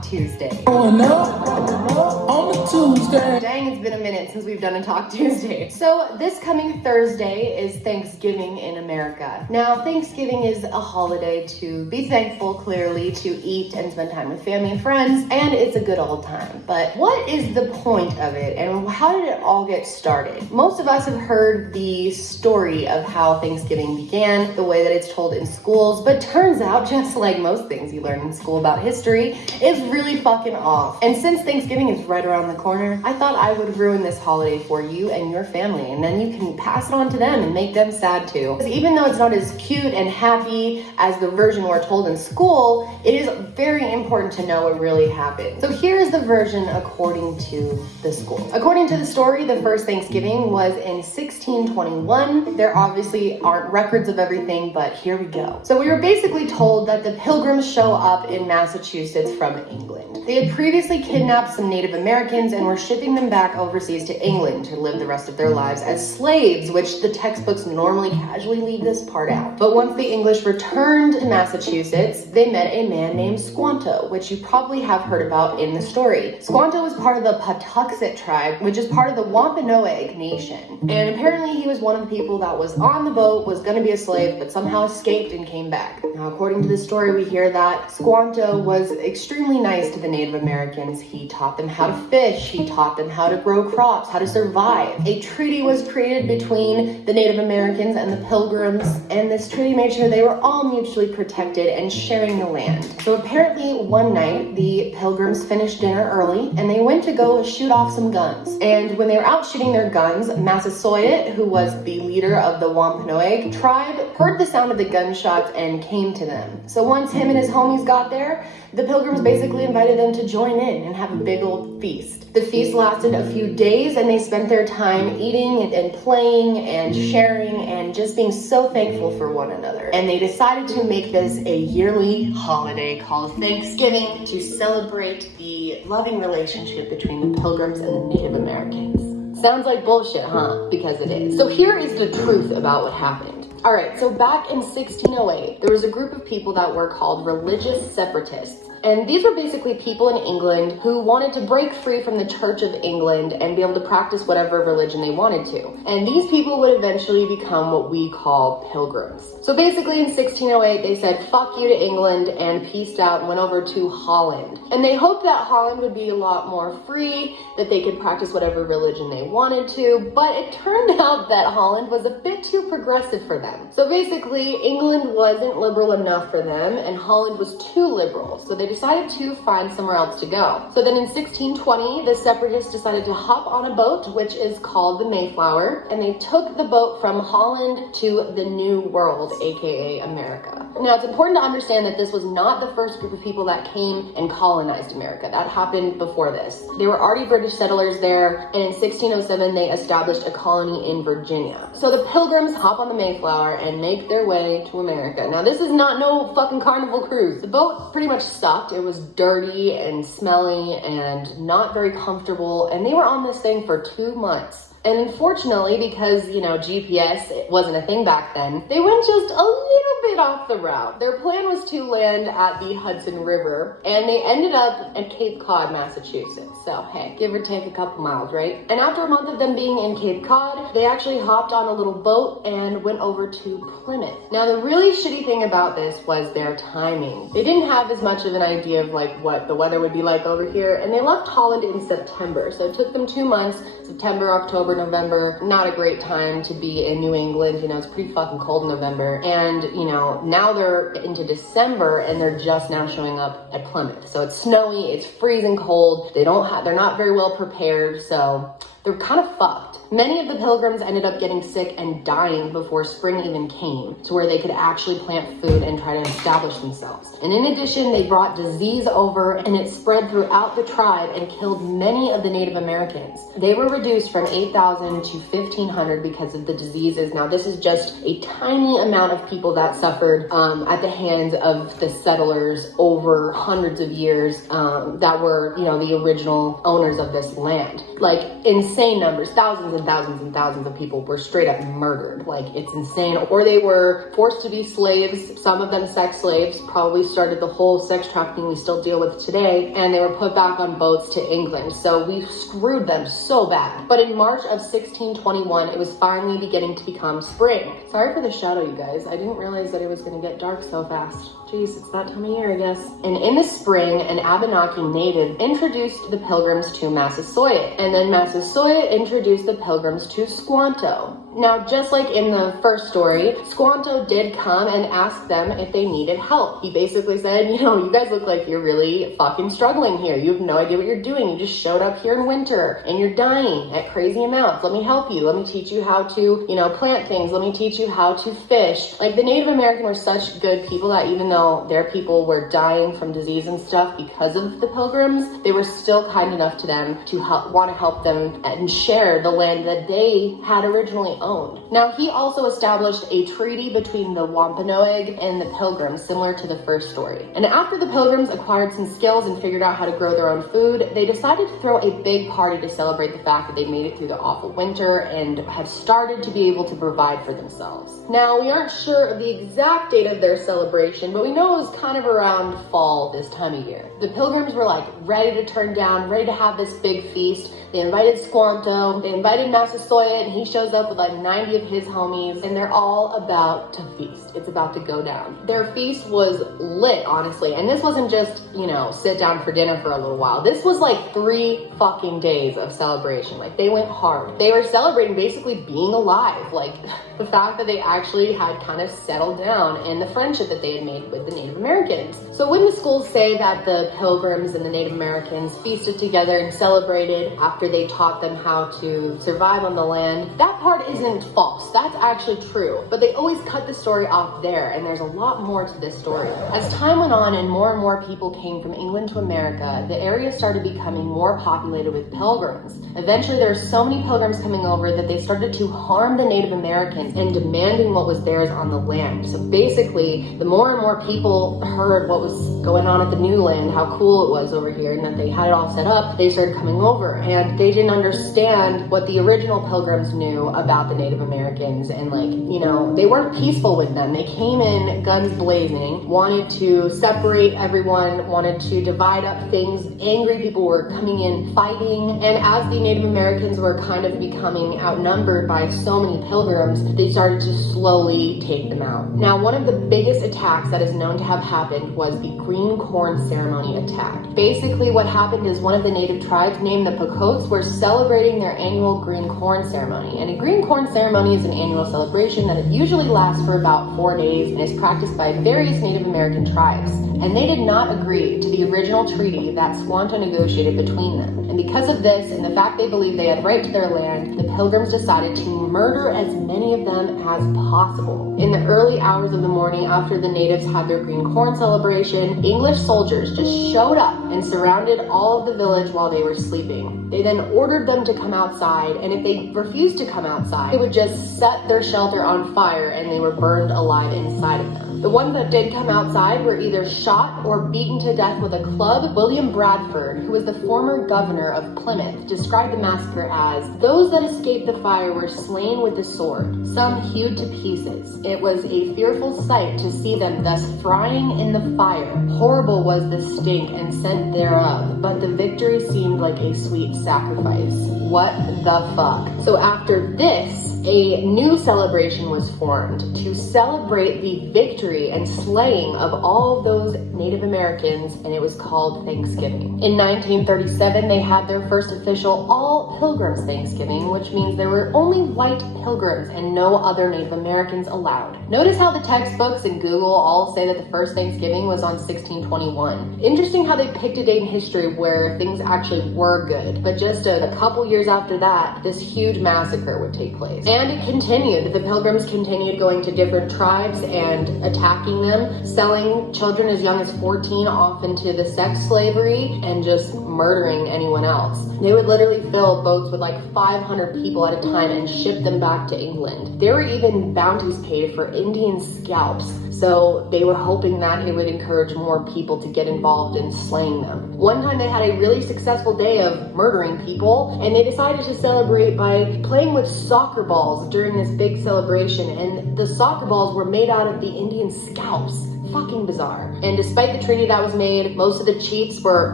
Talk Tuesday. Going up on a Tuesday. Dang, it's been a minute since we've done a Talk Tuesday. So this coming Thursday is Thanksgiving in America. Now, Thanksgiving is a holiday to be thankful, clearly, to eat and spend time with family and friends, and it's a good old time. But what is the point of it, and how did it all get started? Most of us have heard the story of how Thanksgiving began, the way that it's told in schools, but turns out, just like most things you learn in school about history, it's really fucking off. And since Thanksgiving is right around the corner, I thought I would ruin this holiday for you and your family, and then you can pass it on to them and make them sad too. Because even though it's not as cute and happy as the version we're told in school, it is very important to know what really happened. So here is the version according to the school. According to the story, the first Thanksgiving was in 1621. There obviously aren't records of everything, but here we go. So we were basically told that the Pilgrims show up in Massachusetts from England. They had previously kidnapped some Native Americans and were shipping them back overseas to England to live the rest of their lives as slaves, which the textbooks normally casually leave this part out. But once the English returned to Massachusetts, they met a man named Squanto, which you probably have heard about in the story. Squanto was part of the Patuxet tribe, which is part of the Wampanoag Nation. And apparently he was one of the people that was on the boat, was going to be a slave, but somehow escaped and came back. Now, according to the story, we hear that Squanto was extremely nice to the Native Americans. He taught them how to fish, he taught them how to grow crops, how to survive. A treaty was created between the Native Americans and the Pilgrims, and this treaty made sure they were all mutually protected and sharing the land. So apparently one night, the Pilgrims finished dinner early, and they went to go shoot off some guns. And when they were out shooting their guns, Massasoit, who was the leader of the Wampanoag tribe, heard the sound of the gunshots and came to them. So once him and his homies got there, the Pilgrims basically invited them to join in and have a big old feast. The feast lasted a few days, and they spent their time eating and playing and sharing and just being so thankful for one another. And they decided to make this a yearly holiday called Thanksgiving to celebrate the loving relationship between the Pilgrims and the Native Americans. Sounds like bullshit, huh? Because it is. So here is the truth about what happened. All right, so back in 1608, there was a group of people that were called religious separatists. And these were basically people in England who wanted to break free from the Church of England and be able to practice whatever religion they wanted to. And these people would eventually become what we call pilgrims. So basically in 1608, they said, fuck you to England, and peaced out and went over to Holland. And they hoped that Holland would be a lot more free, that they could practice whatever religion they wanted to, but it turned out that Holland was a bit too progressive for them. So basically, England wasn't liberal enough for them, and Holland was too liberal. So they decided to find somewhere else to go. So then in 1620, the separatists decided to hop on a boat, which is called the Mayflower, and they took the boat from Holland to the New World, aka America. Now, it's important to understand that this was not the first group of people that came and colonized America. That happened before this. There were already British settlers there, and in 1607, they established a colony in Virginia. So the Pilgrims hop on the Mayflower and make their way to America. Now, this is not no fucking Carnival cruise. The boat pretty much sucked. It was dirty and smelly and not very comfortable, and they were on this thing for 2 months. And unfortunately, because, you know, GPS wasn't a thing back then, they went just a little bit off the route. Their plan was to land at the Hudson River, and they ended up at Cape Cod, Massachusetts. So, hey, give or take a couple miles, right? And after a month of them being in Cape Cod, they actually hopped on a little boat and went over to Plymouth. Now, the really shitty thing about this was their timing. They didn't have as much of an idea of, like, what the weather would be like over here, and they left Holland in September. So it took them 2 months, September, October, November. Not a great time to be in New England. You know, it's pretty fucking cold in November. And, you know, now they're into December and they're just now showing up at Plymouth. So it's snowy, it's freezing cold. They're not very well prepared. So they're kind of fucked. Many of the Pilgrims ended up getting sick and dying before spring even came, to where they could actually plant food and try to establish themselves. And in addition, they brought disease over, and it spread throughout the tribe and killed many of the Native Americans. They were reduced from 8,000 to 1,500 because of the diseases. Now, this is just a tiny amount of people that suffered at the hands of the settlers over hundreds of years that were, you know, the original owners of this land. Like in insane numbers. Thousands and thousands and thousands of people were straight up murdered. Like, it's insane. Or they were forced to be slaves, some of them sex slaves, probably started the whole sex trafficking we still deal with today, and they were put back on boats to England. So we screwed them so bad. But in March of 1621, it was finally beginning to become spring. Sorry for the shadow, you guys. I didn't realize that it was gonna get dark so fast. Jeez, it's that time of year, I guess. And in the spring, an Abenaki native introduced the pilgrims to Massasoit, and then Massasoit introduced the pilgrims to Squanto. Now, just like in the first story, Squanto did come and ask them if they needed help. He basically said, you know, you guys look like you're really fucking struggling here. You have no idea what you're doing. You just showed up here in winter and you're dying at crazy amounts. Let me help you. Let me teach you how to, you know, plant things. Let me teach you how to fish. Like, the Native Americans were such good people that even though their people were dying from disease and stuff because of the pilgrims, they were still kind enough to them to want to help them and share the land that they had originally owned. Now, he also established a treaty between the Wampanoag and the Pilgrims, similar to the first story. And after the Pilgrims acquired some skills and figured out how to grow their own food, they decided to throw a big party to celebrate the fact that they made it through the awful winter and have started to be able to provide for themselves. Now, we aren't sure of the exact date of their celebration, but we know it was kind of around fall this time of year. The Pilgrims were like ready to turn down, ready to have this big feast. They invited Squanto, they invited Massasoit, and he shows up with like 90 of his homies, and they're all about to feast. It's about to go down. Their feast was lit, honestly, and this wasn't just, you know, sit down for dinner for a little while. This was like 3 fucking days of celebration. Like, they went hard. They were celebrating basically being alive, like the fact that they actually had kind of settled down and the friendship that they had made with the Native Americans. So when the schools say that the Pilgrims and the Native Americans feasted together and celebrated after they taught them how to survive on the land, that part isn't false. That's actually true. But they always cut the story off there, and there's a lot more to this story. As time went on and more people came from England to America, the area started becoming more populated with pilgrims. Eventually, there were so many pilgrims coming over that they started to harm the Native Americans and demanding what was theirs on the land. So basically, the more and more people heard what was going on at the new land, how cool it was over here, and that they had it all set up, they started coming over. And they didn't understand what the original pilgrims knew about the Native Americans, and like, you know, they weren't peaceful with them. They came in guns blazing, wanted to separate everyone, wanted to divide up things. Angry people were coming in fighting, and as the Native Americans were kind of becoming outnumbered by so many pilgrims, they started to slowly take them out. Now, one of the biggest attacks that is known to have happened was the green corn ceremony attack. Basically, what happened is one of the native tribes named the Pocots were celebrating their annual green corn ceremony. And a green corn ceremony is an annual celebration that usually lasts for about 4 days and is practiced by various Native American tribes. And they did not agree to the original treaty that Squanto negotiated between them. And because of this and the fact they believed they had right to their land, the pilgrims decided to murder as many of them as possible. In the early hours of the morning after the natives had their green corn celebration, English soldiers just showed up and surrounded all of the village while they were sleeping. They then ordered them to come outside, and if they refused to come outside, they would just set their shelter on fire and they were burned alive inside of them. The ones that did come outside were either shot or beaten to death with a club. William Bradford, who was the former governor of Plymouth, described the massacre as, "Those that escaped the fire were slain with the sword, some hewed to pieces. It was a fearful sight to see them thus frying in the fire. Horrible was the stink and scent thereof, but the victory seemed like a sweet sacrifice." What the fuck? So after this, a new celebration was formed to celebrate the victory and slaying of all of those Native Americans, and it was called Thanksgiving. In 1937, they had their first official all pilgrims Thanksgiving, which means there were only white pilgrims and no other Native Americans allowed. Notice how the textbooks and Google all say that the first Thanksgiving was on 1621. Interesting how they picked a date in history where things actually were good, but just a couple years after that, this huge massacre would take place. And it continued. The pilgrims continued going to different tribes and attacking them, selling children as young as 14 off into the sex slavery, and just murdering anyone else. They would literally fill boats with like 500 people at a time and ship them back to England. There were even bounties paid for Indian scalps, so they were hoping that it would encourage more people to get involved in slaying them. One time they had a really successful day of murdering people, and they decided to celebrate by playing with soccer balls during this big celebration, and the soccer balls were made out of the Indian scalps. Fucking bizarre. And despite the treaty that was made, most of the chiefs were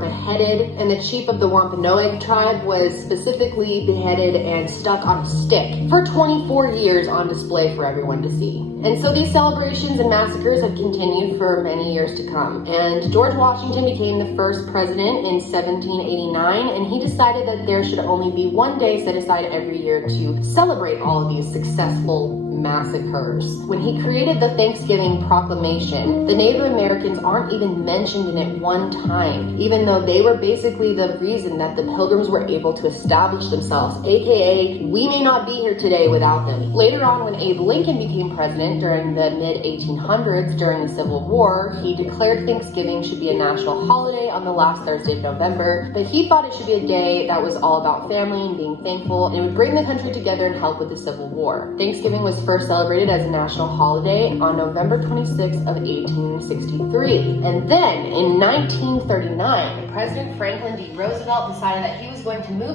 beheaded, and the chief of the Wampanoag tribe was specifically beheaded and stuck on a stick for 24 years on display for everyone to see. And so these celebrations and massacres have continued for many years to come. And George Washington became the first president in 1789, and he decided that there should only be one day set aside every year to celebrate all of these successful massacres. When he created the Thanksgiving Proclamation, the Native Americans aren't even mentioned in it one time, even though they were basically the reason that the Pilgrims were able to establish themselves, aka we may not be here today without them. Later on, when Abe Lincoln became president during the mid-1800s during the Civil War, he declared Thanksgiving should be a national holiday on the last Thursday of November, but he thought it should be a day that was all about family and being thankful, and it would bring the country together and help with the Civil War. Thanksgiving was first celebrated as a national holiday on November 26th of 1863. And then in 1939, President Franklin D. Roosevelt decided that he was going to move